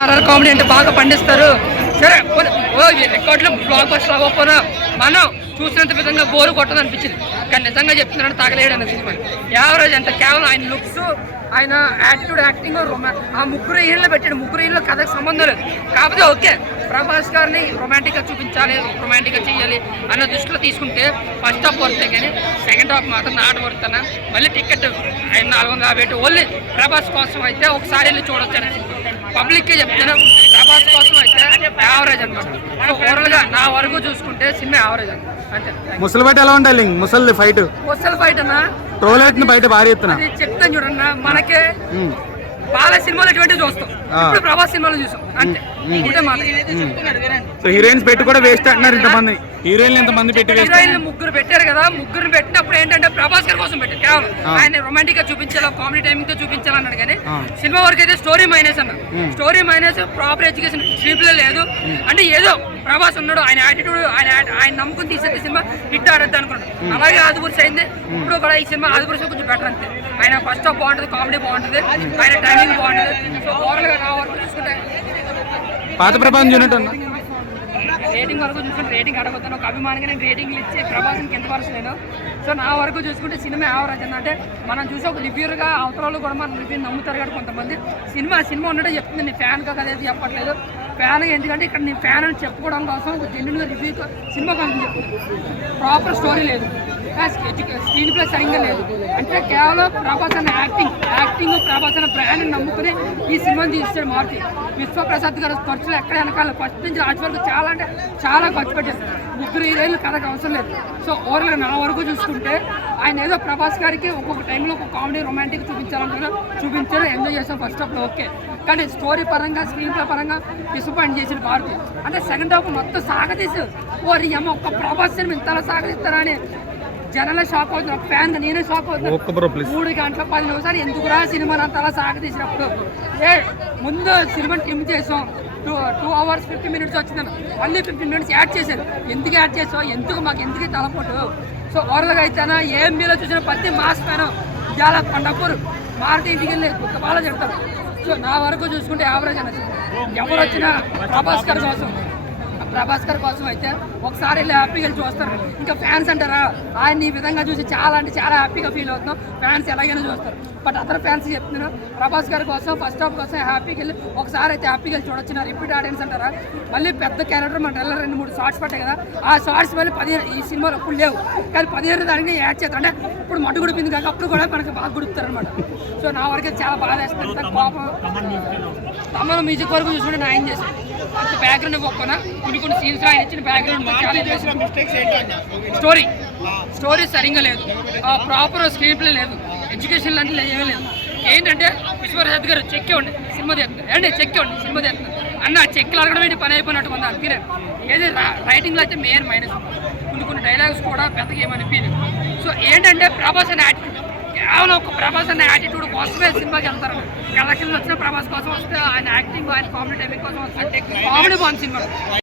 Comedy అంటే బాగా పండిస్తారు. సరే రికార్డులో బ్లాక్ బస్టర్ అవ్వకపోయినా మనం చూసినంత విధంగా బోరు కొట్టదు అనిపించింది. కానీ నిజంగా చెప్తున్నాడు తగలేడు అన్న సినిమా యావరేజ్ అంత కేవలం ఆయన లుక్స్, ఆయన యాటిట్యూడ్, యాక్టింగ్, ఆ ముగ్గురు హీరోలు పెట్టాడు. ముగ్గురు హీరోలు కథకు సంబంధం లేదు. కాకపోతే ఓకే ప్రభాస్ గారిని రొమాంటిక్గా చూపించాలి, రొమాంటిక్గా చేయాలి అన్న దృష్టిలో తీసుకుంటే ఫస్ట్ హాఫ్ వర్తే, కానీ సెకండ్ హాఫ్ మాత్రం నాట్ వర్త్ అన్న. మళ్ళీ టికెట్ 450 ఓన్లీ ప్రభాస్ కోసం అయితే ఒకసారి వెళ్ళి చూడొచ్చు అనేసి పబ్లిక్కే చెప్తాను. ప్రభాస్ కోసం అయితే యావరేజ్ అనమాట. ఓవరాల్గా నా వరకు చూసుకుంటే సినిమా యావరేజ్ అంతే. ముసలి ఫైట్ ఎలా ఉండాలి? ముసలి ఫైట్ అన్న ట్రోల్ బయట భారీ ఎత్తున చెప్తాను చూడన్న. మనకే బాల సినిమాలు ఎటువంటివి చూస్తాం, ఇప్పుడు ప్రభాస్ సినిమాలు చూసాం అంతే. హీరోయిన్స్ పెట్టి కూడా వేస్ట్ అంటున్నారు. ఇంతమంది హీరోయిన్లు ఎంతమంది పెట్టి హీరోయిన్లు ముగ్గురు పెట్టారు కదా. ముగ్గురు పెట్టినప్పుడు ఏంటంటే ప్రభాస్ గారి కోసం పెట్టారు. కేవలం ఆయన రొమాంటిక్ గా చూపించాలి, కామెడీ టైమింగ్ తో చూపించాలన్నాడు. కానీ సినిమా వరకు అయితే స్టోరీ మైనస్ అన్న. స్టోరీ మైనస్, ప్రాపర్ ఎడ్యుకేషన్ స్క్రీప్లే లేదు. అంటే ఏదో ప్రభాస్ ఉన్నాడు, ఆయన యాటిట్యూడ్, ఆయన నమ్ముకుని తీసేది సినిమా హిట్ ఆడద్దు అనుకున్నాడు. అలాగే ఆదిపురుష్ అయింది. ఇప్పుడు కూడా ఈ సినిమా ఆదిపురుష్ కొంచెం బెటర్ అంతే. ఆయన ఫస్ట్ హాఫ్ బాగుంటుంది, కామెడీ బాగుంటుంది, ఆయన టైమింగ్ బాగుంటుంది. సో ఓవరాల్ గా నా వరకు చూసుకుంటే పాత ప్రభావం చూడటం రేటింగ్ వరకు చూసుకుంటే రేటింగ్ అడగొద్దాను. ఒక అభిమానిగా నేను రేటింగ్లు ఇచ్చి ప్రభాస్కి ఎంత పరచలేను. సో నా వరకు చూసుకుంటే సినిమా యావరేజ్ అంటే మనం చూసి ఒక రివ్యూర్గా అవతరాలు కూడా మన రివ్యూ నమ్ముతారు కదా కొంతమంది. సినిమా ఉన్నట్టే చెప్తుంది. నీ ఫ్యాన్గా కదా చెప్పట్లేదు. ఫ్యాన్ ఎందుకంటే ఇక్కడ నీ ఫ్యాన్ అని చెప్పుకోవడం కోసం ఒక జెన్యున్గా రివ్యూ సినిమా కోసం చెప్తుంది. ప్రాపర్ స్టోరీ లేదు, స్క్రీన్ ప్లే సరిగ్గా లేదు. అంటే కేవలం ప్రభాస్ అన్న యాక్టింగ్ ప్రభాస్ అన్న బ్రాండ్ నమ్ముకుని ఈ సినిమాని తీసాడు మారుతి. విశ్వప్రసాద్ గారు ఖర్చులు ఎక్కడ వెనకాల ఫస్ట్ నుంచి రాజు వరకు చాలా అంటే చాలా ఖర్చు పెట్టారు. ముగ్గురు హీరోయిన్లు కథకు అవసరం లేదు. సో ఓవరాల్గా నా వరకు చూసుకుంటే ఆయన ఏదో ప్రభాస్ గారికి ఒక్కొక్క టైంలో ఒక కామెడీ రొమాంటిక్ చూపించారు, ఎంజాయ్ చేస్తాం ఫస్ట్ హాఫ్లో ఓకే. కానీ స్టోరీ పరంగా, స్క్రీన్ ప్లే పరంగా డిసప్పాయింట్ చేసిన భారతి. అంటే సెకండ్ హాఫ్ మొత్తం సాగతీసి ఓరి అమ్మ ఒక్క ప్రభాస్ సినిమా ఇంతలా సాగతీస్తారా అని జనాలే షాక్ అవుతున్నారు. ఫ్యాన్ గా నేనే షాక్ అవుతున్నాను. 3 గంటల 10 నిమిషాలు ఎందుకురా సినిమాని అంతలా సాగతీసినప్పుడు ముందు సినిమా ట్రిమ్ చేసాం. 2 hours 50 minutes వచ్చిందని మళ్ళీ 15 minutes యాడ్ చేశారు. ఎందుకు యాడ్ చేసావు, మాకు ఎందుకు తలపోటు. సో ఓవరాల్గా అయితేనా ఏఎంబీలో చూసిన ప్రతి మాస్ ఫ్యాన్ చాలా పండపూర్ మారుతి ఇంటికి వెళ్ళి కొత్త బాగా చెప్తారు. సో నా వరకు చూసుకుంటే యావరేజ్ అనేది. ఎవరు వచ్చినా ప్రభాస్ గారి కోసం అయితే ఒకసారి వెళ్ళి హ్యాపీగా వెళ్ళి చూస్తారు. ఇంకా ఫ్యాన్స్ అంటారా, ఆయన ఈ విధంగా చూసి చాలా అంటే చాలా హ్యాపీగా ఫీల్ అవుతున్నాం. ఫ్యాన్స్ ఎలాగైనా చూస్తారు. బట్ అదర్ ఫ్యాన్స్ చెప్తున్నాను ప్రభాస్ గారి కోసం ఫస్ట్ హాఫ్ కోసం హ్యాపీగా వెళ్ళి ఒకసారి అయితే హ్యాపీగా వెళ్ళి చూడొచ్చిన. రిపీట్ ఆడియన్స్ అంటారా, మళ్ళీ పెద్ద క్యారెక్టర్ మన ట్రైలర్ 2-3 షార్ట్స్ పట్టాయి కదా. ఆ షార్ట్స్ మళ్ళీ 15 ఈ సినిమాలో అప్పుడు లేవు. కానీ 15 దానికి యాడ్ చేస్తారు. అంటే ఇప్పుడు మట్టు గుడిపింది కాక అప్పుడు కూడా మనకి బాగా గుడుపుతారు అనమాట. సో నా వరకు చాలా బాగా వేస్తుంది. కోపం తమను మ్యూజిక్ వరకు చూసుకుంటే న్యాయం చేశారు. అంత బ్యాక్గ్రౌండ్ ఇవ్వకపోయినా కొన్ని సీన్స్ ఆయన ఇచ్చిన బ్యాక్గ్రౌండ్ స్టోరీ సరిగ్గా లేదు, ప్రాపర్ స్క్రీన్ ప్లే లేదు, ఎడ్యుకేషన్ లాంటి ఏమీ లేదు. ఏంటంటే విశ్వప్రసాద్ గారు చెక్కేవండి సినిమా తీస్తున్నారు, చెక్కేవండి సినిమా తీస్తున్నారు అన్న చెక్లు అడగడం ఏంటి పని అయిపోయినట్టు ఉంది అనిపించలేదు. ఏది రైటింగ్లో అయితే మెయిన్ మైనస్. కొన్ని డైలాగ్స్ కూడా పెద్దగా ఏమనిపించలేదు. సో ఏంటంటే ప్రభాస్ అనే యాటిట్యూడ్, కేవలం ఒక ప్రభాస్ అనే యాటిట్యూడ్ కోసమే సినిమాకి వెళ్తారు. కలెక్షన్లు వచ్చిన ప్రభాస్ కోసం వస్తే ఆయన యాక్టింగ్, ఆయన కామెడీ టైమింగ్ కోసం వస్తే కామెడీ బాగుంది సినిమా.